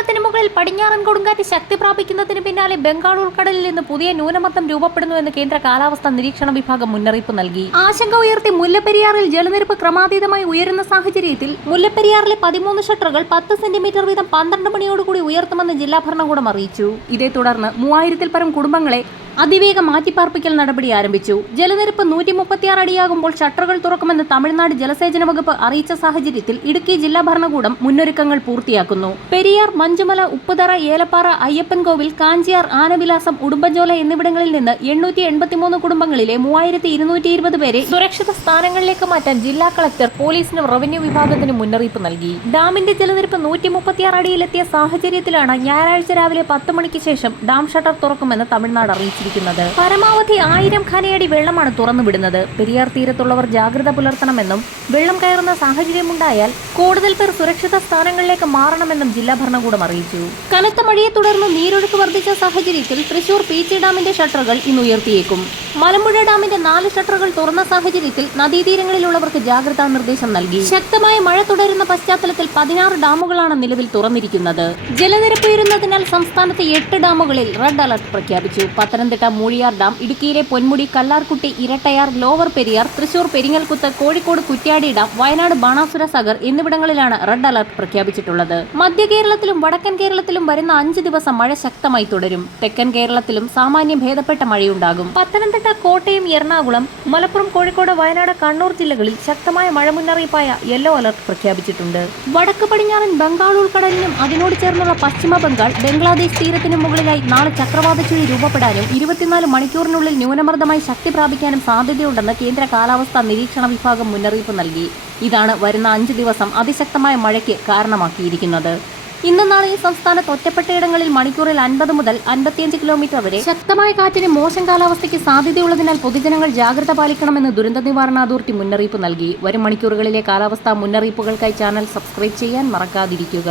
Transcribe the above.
കേരളത്തിന് മുകളിൽ പടിഞ്ഞാറൻ കൊടുങ്കാറ്റ് ശക്തി പ്രാപിക്കുന്നതിന് പിന്നാലെ ബംഗാൾ ഉൾക്കടലിൽ നിന്ന് പുതിയ ന്യൂനമർദ്ദം രൂപപ്പെടുന്നുവെന്ന് കേന്ദ്ര കാലാവസ്ഥാ നിരീക്ഷണ വിഭാഗം മുന്നറിയിപ്പ് നൽകി. ആശങ്ക ഉയർത്തി മുല്ലപ്പെരിയാറിൽ ജലനിരപ്പ് ക്രമാതീതമായി ഉയരുന്ന സാഹചര്യത്തിൽ മുല്ലപ്പെരിയാറിലെ 13 ഷട്ടറുകൾ 10 സെന്റിമീറ്റർ വീതം 12 മണിയോടുകൂടി ഉയർത്തുമെന്ന് ജില്ലാ ഭരണകൂടം അറിയിച്ചു. ഇതേ തുടർന്ന് 3000-ൽ പരം കുടുംബങ്ങളെ അതിവേഗ മാറ്റിപ്പാർപ്പിക്കൽ നടപടി ആരംഭിച്ചു. ജലനിരപ്പ് 136 അടിയാകുമ്പോൾ ഷട്ടറുകൾ തുറക്കുമെന്ന് തമിഴ്നാട് ജലസേചന വകുപ്പ് അറിയിച്ച സാഹചര്യത്തിൽ ഇടുക്കി ജില്ലാ ഭരണകൂടം മുന്നൊരുക്കങ്ങൾ പൂർത്തിയാക്കുന്നു. പെരിയാർ, മഞ്ചുമല, ഉപ്പുതറ, ഏലപ്പാറ, അയ്യപ്പൻകോവിൽ, കാഞ്ചിയാർ, ആനവിലാസം, ഉടുമ്പൻചോല എന്നിവിടങ്ങളിൽ നിന്ന് 883 കുടുംബങ്ങളിലെ 3220 പേരെ സുരക്ഷിത സ്ഥാനങ്ങളിലേക്ക് മാറ്റാൻ ജില്ലാ കളക്ടർ പോലീസിനും റവന്യൂ വിഭാഗത്തിന് മുന്നറിയിപ്പ് നൽകി. ഡാമിന്റെ ജലനിരപ്പ് 136 അടിയിലെത്തിയ സാഹചര്യത്തിലാണ് ഞായറാഴ്ച രാവിലെ 10 മണിക്ക് ശേഷം ഡാം ഷട്ടർ തുറക്കുമെന്ന് തമിഴ്നാട് അറിയിച്ചിരിക്കുന്നത്. പരമാവധി 1000 ഖനയടി വെള്ളമാണ് തുറന്നുവിടുന്നത്. പെരിയാർ തീരത്തുള്ളവർ ജാഗ്രത പുലർത്തണമെന്നും വെള്ളം കയറുന്ന സാഹചര്യമുണ്ടായാൽ കൂടുതൽ പേർ സുരക്ഷിത സ്ഥാനങ്ങളിലേക്ക് മാറണമെന്നും ജില്ലാ ഭരണകൂടം അറിയിച്ചു. കനത്ത മഴയെ തുടർന്ന് നീരൊഴുക്ക് വർദ്ധിച്ച സാഹചര്യത്തിൽ തൃശൂർ പീച്ചി ഡാമിന്റെ ഷട്ടറുകൾ ഇന്ന് ഉയർത്തിയേക്കും. മലമ്പുഴ ഡാമിന്റെ 4 ഷട്ടറുകൾ തുറന്ന സാഹചര്യത്തിൽ നദീതീരങ്ങളിലുള്ളവർക്ക് ജാഗ്രതാ നിർദ്ദേശം നൽകി. ശക്തമായ മഴ തുടരുന്ന പശ്ചാത്തലത്തിൽ 16 ഡാമുകളാണ് നിലവിൽ തുറന്നിരിക്കുന്നത്. ജലനിരപ്പ് ഉയരുന്നതിനാൽ സംസ്ഥാനത്തെ 8 ഡാമുകളിൽ റെഡ് അലർട്ട് പ്രഖ്യാപിച്ചു. പത്തനംതിട്ട മൂഴിയാർ ഡാം, ഇടുക്കിയിലെ പൊന്മുടി, കല്ലാർകുട്ടി, ഇരട്ടയാർ, ലോവർ പെരിയാർ, തൃശൂർ പെരിങ്ങൽകുത്ത്, കോഴിക്കോട് കുറ്റ്യാടി ഡാം, വയനാട് ബാണാസുര സാഗർ എന്നിവിടങ്ങളിലാണ് റെഡ് അലർട്ട് പ്രഖ്യാപിച്ചിട്ടുള്ളത്. മധ്യ കേരളത്തിലും വടക്കൻ കേരളത്തിലും വരുന്ന 5 ദിവസം മഴ ശക്തമായി തുടരും. തെക്കൻ കേരളത്തിലും സാമാന്യം ഭേദപ്പെട്ട മഴയുണ്ടാകും. പത്തനംതിട്ട, കോട്ടയം, എറണാകുളം, മലപ്പുറം, കോഴിക്കോട്, വയനാട്, കണ്ണൂർ ജില്ലകളിൽ ശക്തമായ മഴ മുന്നറിയിപ്പായ യെല്ലോ അലർട്ട് പ്രഖ്യാപിച്ചിട്ടുണ്ട്. വടക്ക് പടിഞ്ഞാറൻ ബംഗാൾ ഉൾക്കടലിനും അതിനോട് ചേർന്നുള്ള പശ്ചിമ ബംഗാൾ, ബംഗ്ലാദേശ് തീരത്തിനു മുകളിലായി നാളെ ചക്രവാത ചുഴി രൂപപ്പെടാനും 24 മണിക്കൂറിനുള്ളിൽ ന്യൂനമർദ്ദമായി ശക്തി പ്രാപിക്കാനും സാധ്യതയുണ്ടെന്ന് കേന്ദ്ര കാലാവസ്ഥാ നിരീക്ഷണ വിഭാഗം മുന്നറിയിപ്പ് നൽകി. ഇതാണ് വരുന്ന 5 ദിവസം അതിശക്തമായ മഴയ്ക്ക് കാരണമാക്കിയിരിക്കുന്നത്. ഇന്നും നാളെയും സംസ്ഥാനത്ത് ഒറ്റപ്പെട്ടയിടങ്ങളിൽ മണിക്കൂറിൽ 50 മുതൽ 55 കിലോമീറ്റർ വരെ ശക്തമായ കാറ്റിന് മോശം കാലാവസ്ഥയ്ക്ക് സാധ്യതയുള്ളതിനാൽ പൊതുജനങ്ങൾ ജാഗ്രത പാലിക്കണമെന്ന് ദുരന്ത നിവാരണ അതോറിറ്റി മുന്നറിയിപ്പ് നൽകി. വരും മണിക്കൂറുകളിലെ കാലാവസ്ഥാ മുന്നറിയിപ്പുകൾക്കായി ചാനൽ സബ്സ്ക്രൈബ് ചെയ്യാൻ മറക്കാതിരിക്കുക.